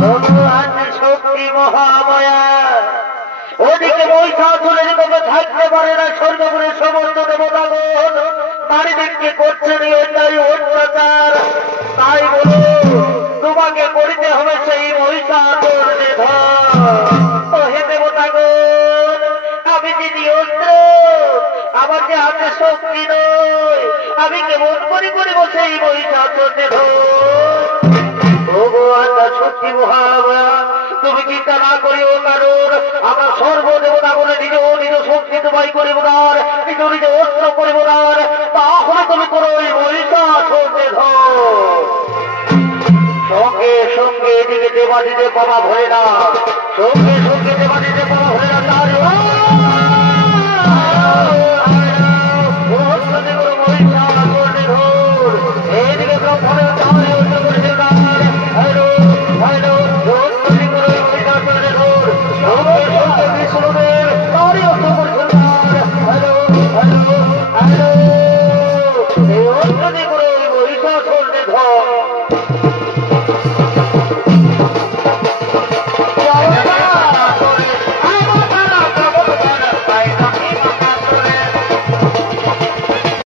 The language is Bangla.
ভগবান শক্তি মহামায়া ওদিকে মহিষাসুরের কথা থাকতে পারে না। স্বর্গপুরের সমস্ত দেবতাগণ চারিদিককে করছেন এটাই অত্যাচার। তাই বলো তোমাকে করিতে হবে সেই মহিষাসুর নিধন। হে দেবতাগণ, আমি যিনি অস্ত্র, আমার যে হাতে শক্তি নয়, আমি কেমন করে করিব সেই মহিষাসুর নিধন? ভগবান শক্তি মহামায়া, তুমি চিন্তা না করিও, কারণ আমার সর্বদেবতা বলে নিজ নিজ শক্তি তোমায় করিব না, নিজ নিজ অস্ত্র করিব না, তাহলে তুমি করো ওই মহিষাসুর নিধন। সঙ্গে সঙ্গে এদিকে দেবাদিতে পাওয়া ভরে না, সঙ্গে সঙ্গে দেবাদিতে পাওয়া ভরে না। তার মহিষাসুর নিধন এদিকে ব্রহ্মণের তাহলে অন্য করেছে না। মহিষাসুর নিধন